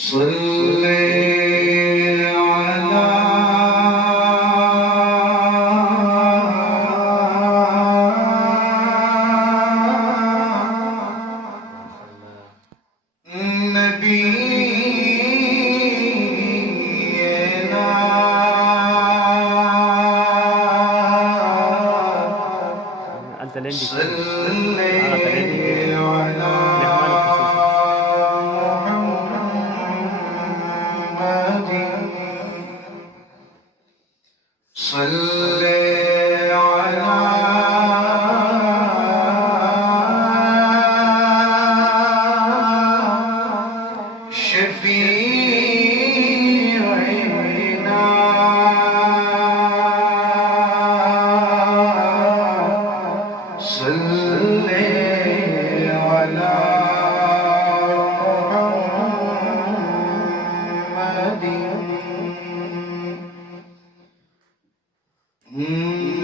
सल्ले अला नबीना सल्ले अला सल्ले अला शफीअना सल्ले अला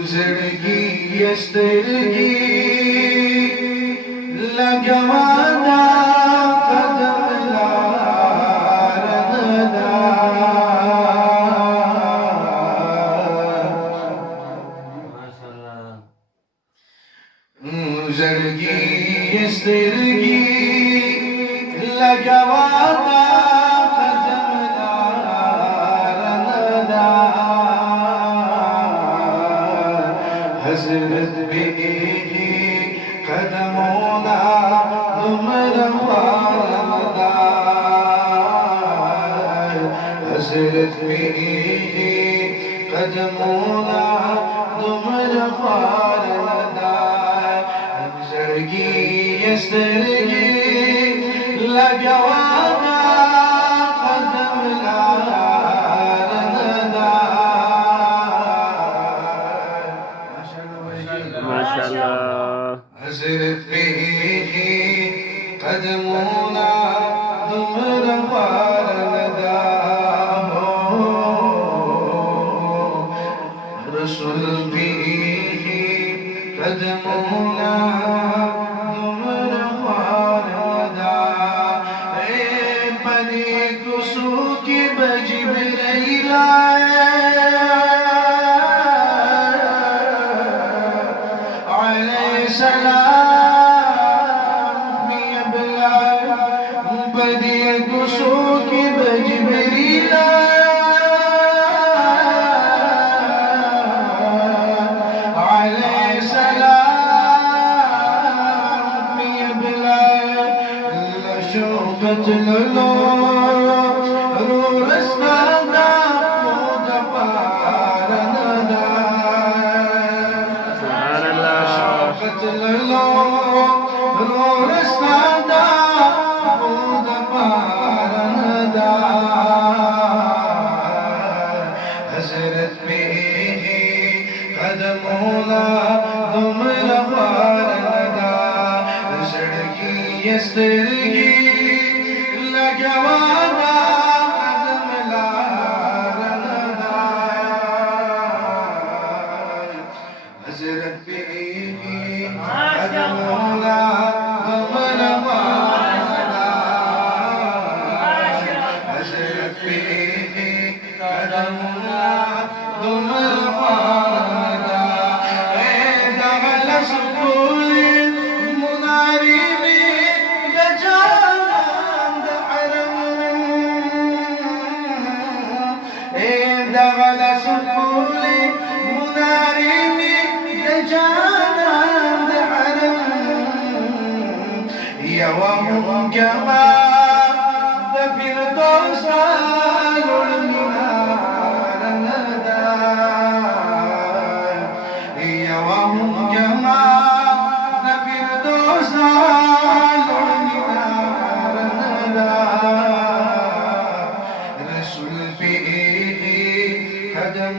ज़िंदगी यस्तरगी लगवाना कदम लारदा ज़िंदगी यस्तरगी लगवाना हज़रत बेगी कदमोना दुमरवादा हज़रत बेगी कदमोना दुमरवादा ज़िंदगी यस्तरगी लगवाना कदम लारदा हज़रत बेगी कदमोना दुमरवादा रसूल बेगी कदमोना दुमरवादा बनी कुसू की बजिब्राइला सलाम बदी कुसू की बजिब्राइला सलाम शौकत लो रो रस्ता लो रो रस्ता पारदा हज़रत बेगी कदमोना दुमरवादा ज़िंदगी यस्तरगी लगवाना कदम लारदा हज़रत बेगी कदमोना दुमरवादा हज़रत बेगी कदमोना दुमरवादा दगल सुकूल मुनारी में गजान हरम दगल सुकूल मुनारी में गजान يوم كما فردوس المنار ندى يوم كما فردوس المنار ندى رسول به قدم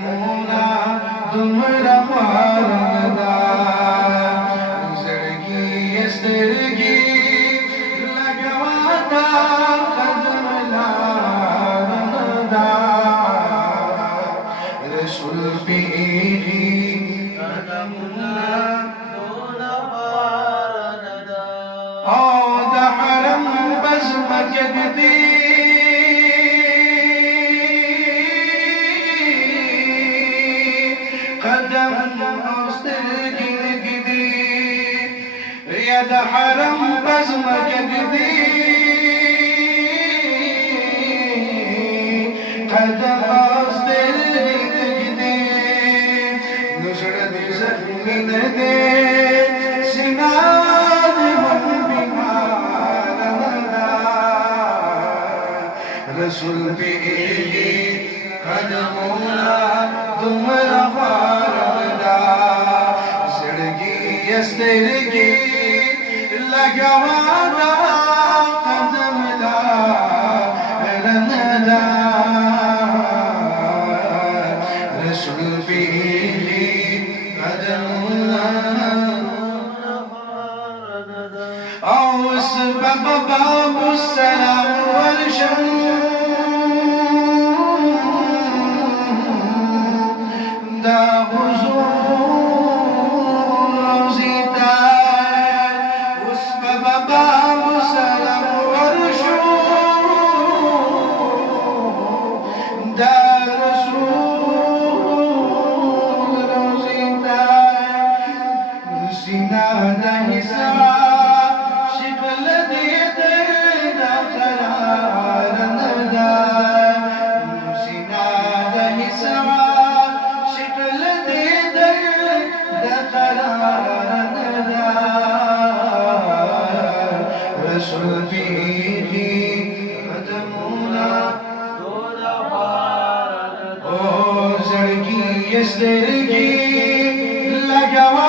रसूल पे कदमोना तुमरा फारदा सड़गी यस्तरगी लगवाना कदमला रनदा रसूल पे कदमोना औस बाबू सलाम वर्षम दा हुजूर जीता उस बाबू सलाम वर्षम दा रसूल जीता सीना दा हिस्सा Yesterday, like a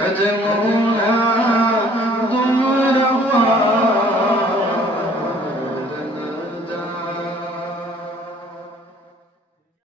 قدمنا